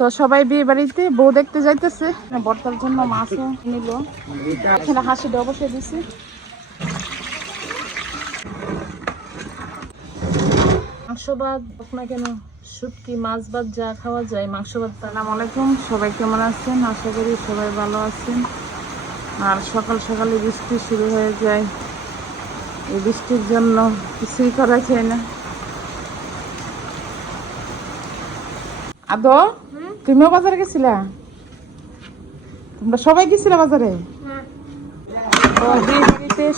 তো সবাই বিয়ে বাড়িতে, বউ দেখতে যাইতেছে। বর্তার জন্য মাছও নিল। এখানে হাসি অবশ্যই দিছে। মাংস ভাত কেন মাছ ভাত যা খাওয়া যায় মাংস ভাত সবাই কেমন আছেন? আশা করি সবাই ভালো আর সকাল সকালে বৃষ্টি শুরু হয়ে যায়। এই বৃষ্টির জন্য কিছুই করা যায় না। আদো? তুমিও বাজারে গেছিলা? তোমরা সবাই গেছিলা বাজারে?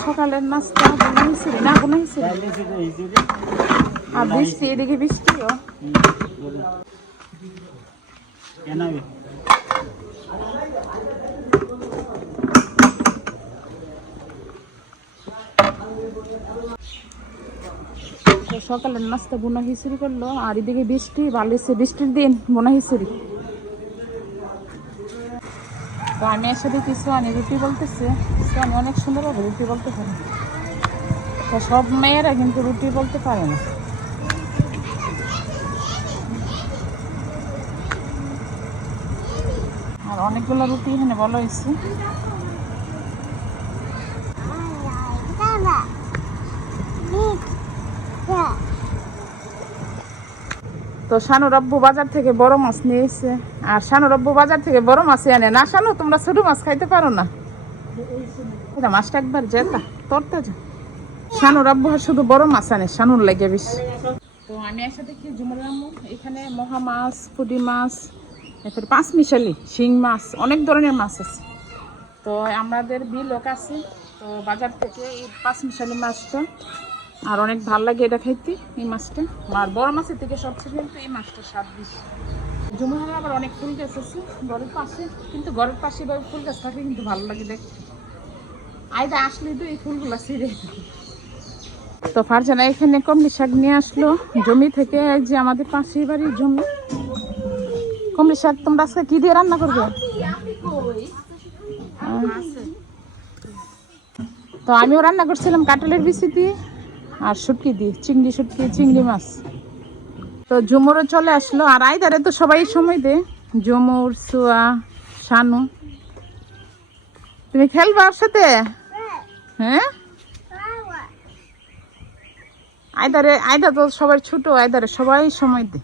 সকালের নাস্তা বানাইছিল না বানাইছিল? আর বৃষ্টি এদিকে বৃষ্টিও সকালের নাস্তা বোনা খিচুড়ি করল আর এদিকে বৃষ্টি হয়েছে বৃষ্টির দিন বোনা খিচুড়ি তো আমি একসাথে কিছু আনি, রুটি বলতেছে আমি অনেক সুন্দরভাবে রুটি বলতে পারি। তো সব মেয়েরা কিন্তু রুটি বলতে পারে না। আর অনেকগুলো রুটি এখানে বলা হয়েছে। তো শানু রব্বু বাজার থেকে বড় মাছ নিয়ে এসে আর শানু রব্বু বাজার থেকে বড় মাছ আনে। না শানু, তোমরা ছোট মাছ খাইতে পারো না। এটা মাছটা একবার জেতা তরতে যা। শানু রব্বু শুধু বড় মাছ আনে, শানুর লাগে বেশি। তো আমি একসাথে কি জুমুর আম্মু, এখানে মহা মাছ পুডি মাছ, এরপর পাঁচ মিশালি, শিং মাছ, অনেক ধরনের মাছ আছে। তো আমাদের বিল লোক আছে, তো বাজার থেকে এই পাঁচ মিশালি মাছটা আর অনেক ভালো লাগে এটা খাইতে এই মাছটা। আর বড় মাছের থেকে সবচেয়ে কিন্তু এই মাছটা স্বাদ বেশি জমুহারে আবার অনেক ফুল গাছ আছে ঘরের পাশে কিন্তু ঘরের পাশে এবার ফুল গাছ থাকলে কিন্তু ভালো লাগে দেখ। আইদা আসলে তো এই ফুলগুলো ছিঁড়ে। তো ফারজানা এখানে কমলি শাক নিয়ে আসলো জমি থেকে যে আমাদের পাশের বাড়ির জমি। কমলি শাক তোমরা আজকে কি দিয়ে রান্না করবে? তো আমিও রান্না করছিলাম কাঁঠালের বিচি দিয়ে আর শুটকি দিয়ে, চিংড়ি শুটকি, চিংড়ি মাছ। তো ঝুমুরও চলে আসলো, আর আইদারে তো সবাই সময় দে। ঝুমুর, সুয়া, শানু। তুমি খেলবা ওর সাথে? হ্যাঁ? আইদারে, আইদা তো সবাই ছোট, আইদারে সবাই সময় দে।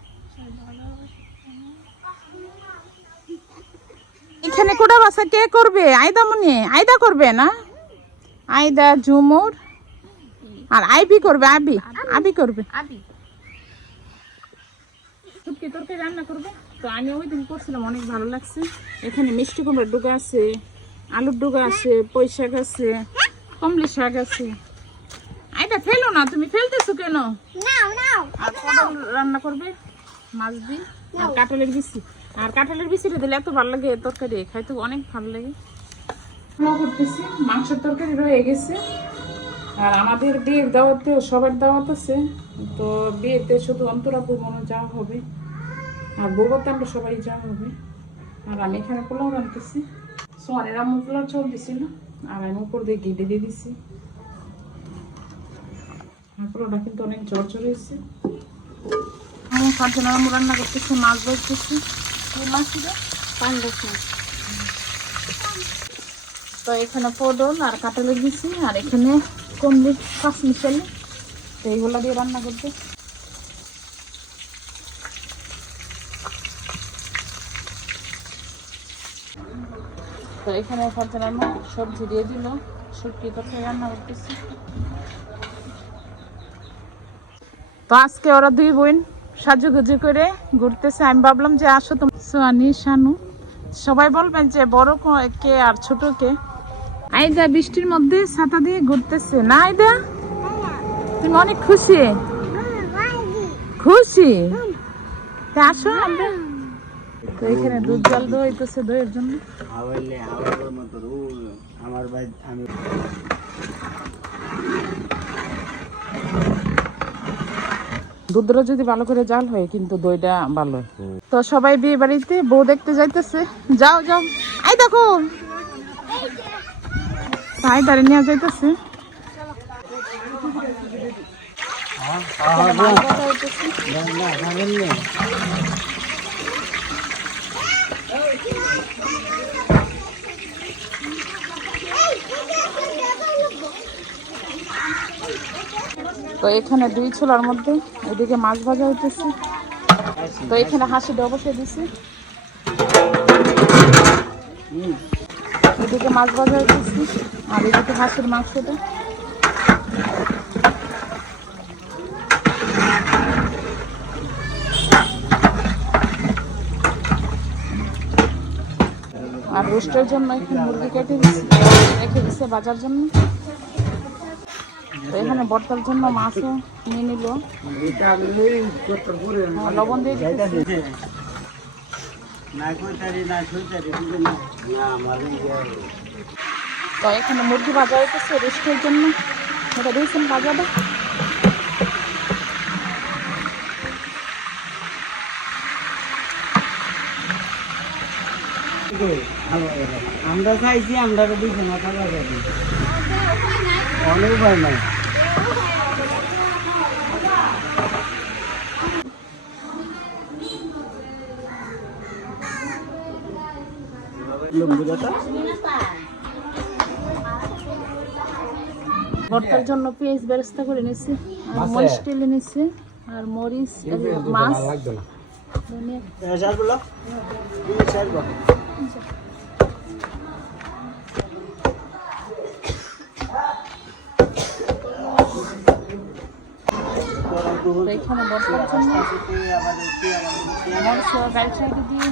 এখানে কোটা বাসা কে করবে? আইদা মনে, আইদা করবে না? আইদা, ঝুমুর আর আইবি করবে আবি আবি করবে। আবি। শুটকি তরকারি রান্না করবে। তো আমি ওই দিন করছিলাম অনেক ভালো লাগছে। এখানে মিষ্টি কুমড়ার ডুগা আছে আলুর ডুগা আছে পুঁই শাক আছে কমলি শাক আছে। আইটা ফেলো না তুমি ফেলতেছো কেন? আর পটল রান্না করবে মাছ দিয়ে আর কাঁঠালের বিচি। আর কাঁঠালের বিচিটা দিলে এত ভালো লাগে তরকারি খাইতে অনেক ভালো লাগে। করতেছি মাংসের তরকারি রয়ে গেছে। আর আমাদের বিয়ের দাওয়াতেও, সবার দাওয়াত আছে। তো বিয়েতে শুধু অন্তরাপুর মনে যাওয়া হবে, আর বৌবাতে আমরা সবাই যাওয়া হবে। আর আমি এখানে পোলাও রান্তেছি সোয়ানের আম্মু পোলাও চল দিছিল, আর আমি উপর দিয়ে গেঁদে দিয়ে দিছি। পোলাওটা কিন্তু অনেক জ্বর হয়েছে। আমার রান্না করতেছে, মাছ ধরতেছে। তো এখানে পটল আর কাঁঠালের দিছি আর এখানে কমলি পাঁচ মিশালি। তো এইগুলো দিয়ে রান্না করতে তো এখানে ফরজানা সবজি দিয়ে দিল সবজি তরকারি রান্না করতেছি। তো আজকে ওরা দুই বোন সাজুগুজু করে ঘুরতেছে। আমি ভাবলাম যে আসো তুমি সোয়ানি শানু, সবাই বলবেন যে বড় কে আর ছোট কে। আইদা বৃষ্টির মধ্যে ছাতা দিয়ে ঘুরতেছে। না, আইদা? তুমি অনেক খুশি? খুশি? তা আসো তো এখানে দুধ জল দইতেছে দইয়ের জন্য। আমার ভাই আমি দুধটা যদি ভালো করে জাল হয়, কিন্তু দইটা ভালো তো সবাই বিয়ে বাড়িতে বউ দেখতে যাইতেছে। যাও যাও। আই দেখো তাই দাঁড়িয়ে নিয়ে যাইতেছে। তো এখানে দুই ছোলার মধ্যে এদিকে মাছ ভাজা হইতেছে। তো এখানে হাসিটা অবশ্যই দিছি। এদিকে মাছ ভাজা হইতেছে আর এদিকে হাঁসের মাংসটা আর রোস্টের জন্য এখানে মুরগি কেটে দিচ্ছি রেখে দিচ্ছে বাজার জন্য। এখানে বর্তার জন্য মাছও নিয়ে নিল। হ্যাঁ, লবণ দিয়ে যাইতা তো এখানে মুরগি ভাজা হইতেছে রোস্টের জন্য। এটা দিয়েছেন ভাজাটা। আমরা চাইছি আমরা না টাকা অনেক উপায় নাই। ভর্তার জন্য পেঁয়াজ বেরেস্তা করে নিছি আর মরিচ টেলে নিছি আর মরিচ মাছ। এখানে ভর্তার জন্য মরিচ গাড়ি দিয়ে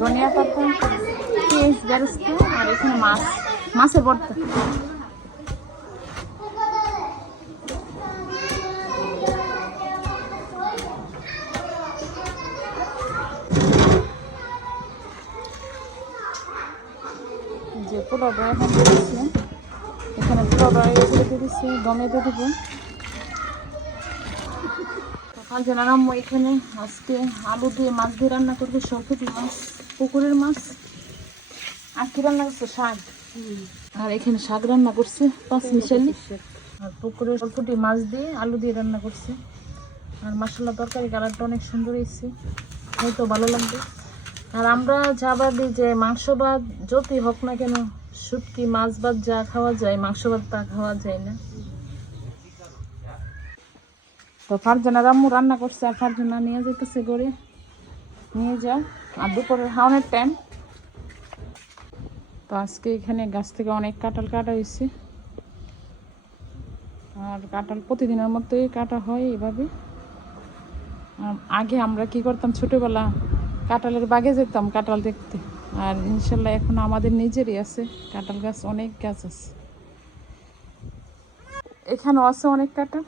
ধনিয়া আর এখানে মাছ মাছের ভর্তা যে পোলাওটা এখন পোলাওটা এগুলো দিচ্ছি দমে দিয়ে দিব। সকাল জানালাম এখানে। আজকে আলু দিয়ে মাছ দিয়ে রান্না করবে, সরপুটি মাছ, পুকুরের মাছ। আর কি রান্না করছে? শাক। আর এখানে শাক রান্না করছে, পাঁচ মিশালি। আর পুকুরের সরপুটি মাছ দিয়ে আলু দিয়ে রান্না করছে। আর মশলা তরকারি কালারটা অনেক সুন্দর এসেছে হয়তো ভালো লাগবে। আর আমরা যা ভাবি যে মাংস ভাত, যতই হোক না কেন, শুটকি, মাছ ভাত যা খাওয়া যায়, মাংস ভাত তা খাওয়া যায় না। তো ফারজানা রাম্মু রান্না করছে আর ফারজানা নিয়ে যেতেছে গড়ে নিয়ে যাও আর দুপুরের হাওনের টাইম তো আজকে এখানে গাছ থেকে অনেক কাঁঠাল কাটা হয়েছে। আর কাঁঠাল প্রতিদিনের মতোই কাটা হয় এভাবে আগে আমরা কি করতাম? ছোটবেলা কাঁঠালের বাগে যেতাম কাঁঠাল দেখতে। আর ইনশাল্লাহ এখন আমাদের নিজেরই আছে। কাঁঠাল গাছ, অনেক গাছ আছে। এখানেও আছে অনেক কাঁঠাল।